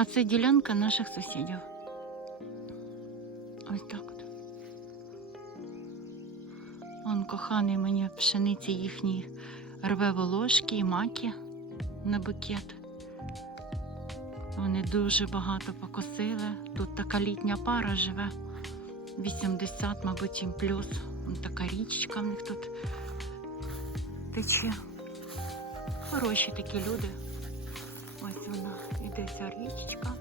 А це ділянка наших сусідів. Ось так от. Он коханий мені пшениці їхній рве волошки і маки на букет. Вони дуже багато покосили. Тут така літня пара живе. 80, мабуть, їм плюс. Вон така річечка в них тут тече. Хороші такі люди. Ось вона ця річечка.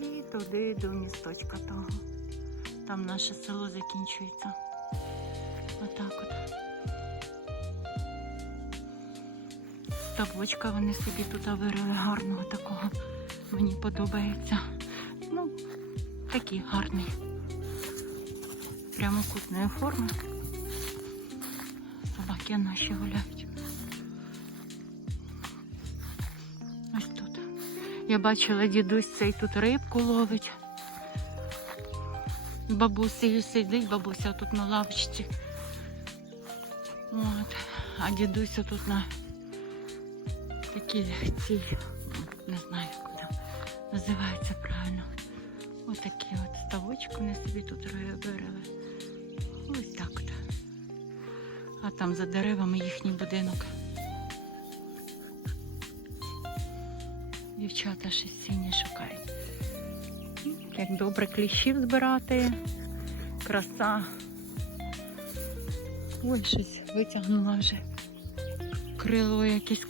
І туди до місточка того. Там наше село закінчується. Отак от. Ставочка вони собі тут вирили гарного такого. Мені подобається. Ну, такий гарний. Прямокутної форми. Собаки наші гуляють. Я бачила дідусь цей тут рибку ловить. Бабусею сидить, бабуся тут на лавочці. От. А дідусь тут на такій цій, не знаю, вона називається правильно. Ось такі от ставочки вони собі тут вирили. Ось так от. А там за деревами їхній будинок. Дівчата щось синє шукають. Як добре кліщів збирати. Краса. Ой, щось витягнула вже. Крило якесь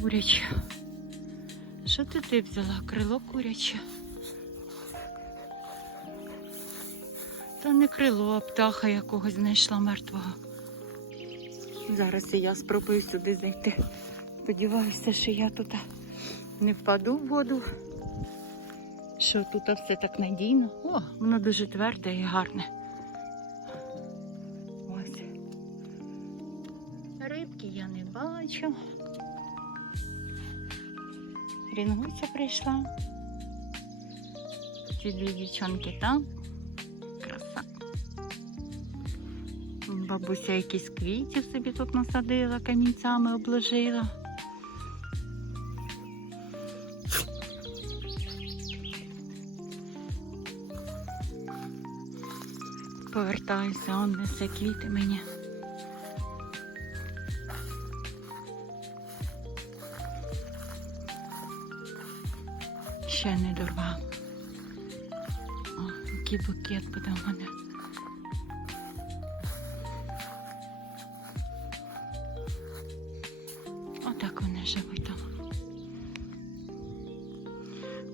куряче. Що ти ти взяла? Крило куряче? Та не крило, а птаха якогось знайшла мертвого. Зараз і я спробую сюди зайти. Сподіваюся, що я тут не впаду в воду. Що тут все так надійно. О, воно дуже тверде і гарне. Ось. Рибки я не бачу. Рінгуця прийшла. Ці дві дівчонки там. Краса. Бабуся якісь квітів собі тут насадила, камінцями обложила. Повертаюся, он несе квіти мені. Ще не дорвав. О, який букет буде в мене. Отак вони живуть там.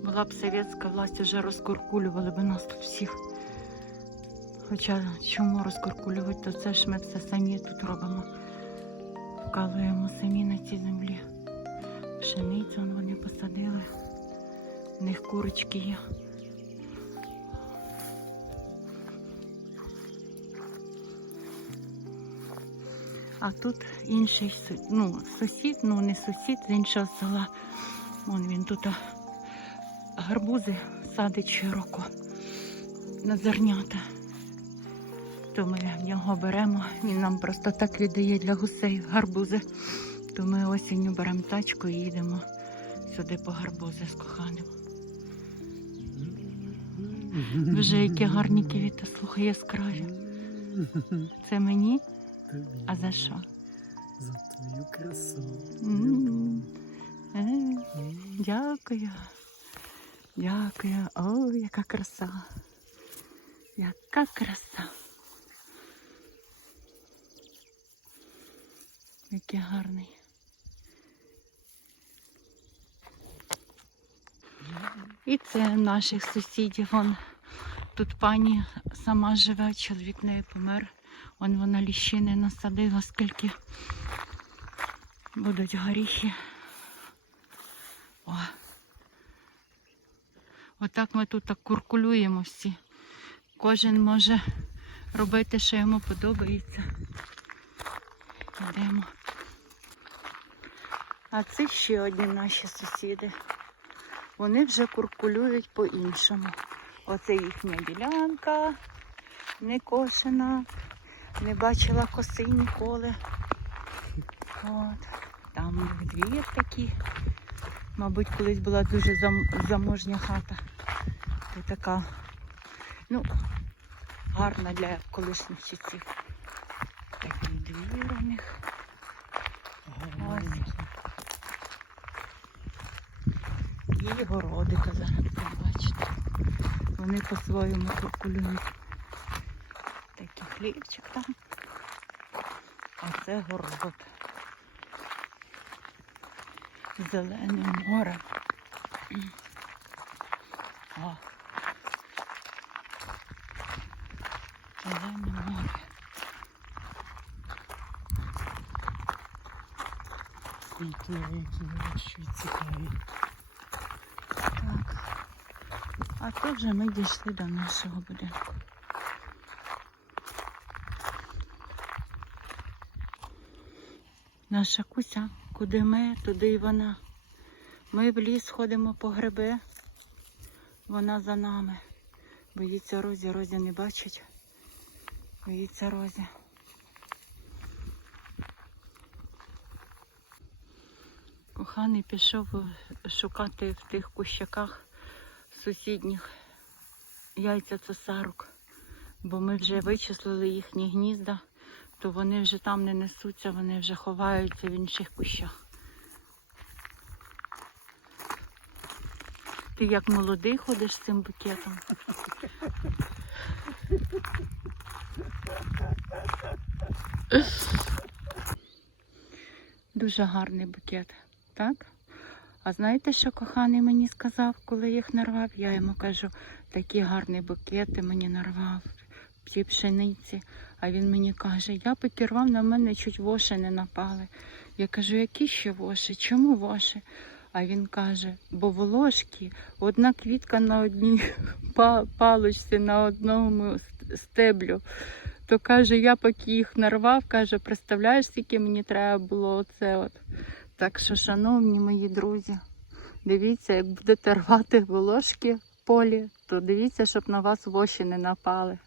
Була б совєтська власть, вже розкуркулювали б нас тут всіх. Хоча чому розкуркулювати, то це ж ми все самі тут робимо. Вкалуємо самі на цій землі. Пшеницю вони посадили. В них курочки є. А тут інший ну, сусід, ну не сусід з іншого села. Вон він тут гарбузи садить широко на зернята. То ми в нього беремо, він нам просто так віддає для гусей гарбузи. То ми осінню беремо тачку і їдемо сюди по гарбузи з коханим. Вже які гарні квіти, слухай, яскраві. Це мені? А за що? за твою красу. Е, Дякую. Дякую. О, яка краса. Яка краса. Який гарний. І це наших сусідів. Вон тут пані сама живе, чоловік неї помер. Вон вона ліщини насадила, скільки будуть горіхи. О. Отак ми тут так куркулюємо всі. Кожен може робити, що йому подобається. Йдемо. А це ще одні наші сусіди. Вони вже куркулюють по-іншому. Оце їхня ділянка, не косена, не бачила коси ніколи. От. Там двір такий Мабуть, колись була дуже зам... заможня хата. Та така, ну, гарна для колишніх часів. Такий двір у них. І городика зараз бачити. Вони по-своєму калькулюють. Такий хлібчик там. А це город. Зелене море. О. Зелене море. Які вирощують цікаві. Так. А то вже ми дійшли до нашого будинку. Наша куся, куди ми, туди й вона. Ми в ліс ходимо по гриби, вона за нами. Боїться Розі, Розі не бачить. Боїться Розі. Коханий пішов шукати в тих кущаках сусідніх яйця цесарок, бо ми вже вичислили їхні гнізда, то вони вже там не несуться, вони вже ховаються в інших кущах. Ти як молодий ходиш з цим букетом. Дуже гарний букет, так? А знаєте, що коханий мені сказав, коли їх нарвав? Я йому кажу, такі гарні букети мені нарвав, ці пшениці. А він мені каже, я покервав, на мене чуть воші не напали. Я кажу, які ще воші? Чому воші? А він каже, бо волошки, одна квітка на одній па- паличці, на одному стеблю. То каже, я поки їх нарвав, каже, представляєш, скільки мені треба було оце от. Так що, шановні мої друзі, дивіться, як будете рвати волошки в полі, то дивіться, щоб на вас воші не напали.